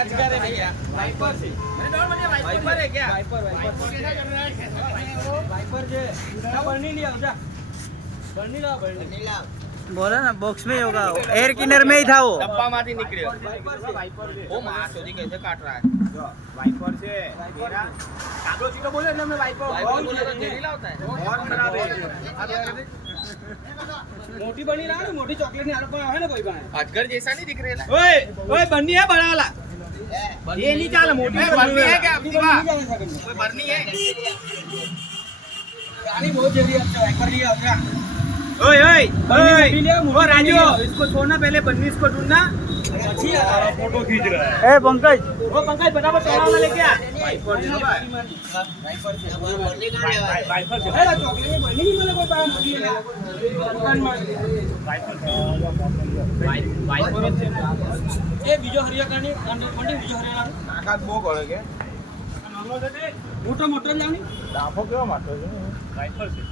अजगर है भैया, वाइपर से। वाइपर है क्या? वाइपर जे बर्नी लिया जा, बर्नी लाओ। बोला ना बॉक्स में ही होगा, एयर किनर में ही था वो। डब्बा मारती निकले। वो माँ चोरी कैसे काट रहा है? वाइपर से मेरा कागलो जी को बोले ना, मैं वाइपर बोले तो जहरीला होता है। बहुत खराब है। मोटी बनी रहा है, मोटी चॉकलेट नहीं आना है ना कोई पाए। अजगर जैसा नहीं दिख रहा है। ओए ओए बन्नी है बड़ा वाला, ये नहीं चाल मोटी बर्नी है क्या? बन्नी नहीं जा सकते। कोई बर्नी है? पानी बहुत जल्दी अच्छा वाइपर लिया क्या? ओए ओए ओए ओ राजू, इसको छोड़ना, पहले बन्नी इसको ढूंढना। अच्छी आ रहा है। फोटो खींच रहा है। ए पंकज, वो पंकज फटाफट चौड़ा वाला लेके आ। वाइपर से अरे चॉकलेट में बन्नी नहीं मिले कोई पाए मोटी है। दुकान में ए बीजो हरिया कानी मंडी बीजो हरिया આખાત બહુ ગળે કે મોટો મોટો લાવની ડાફો કેવો માટો છે? વાઇપર છે.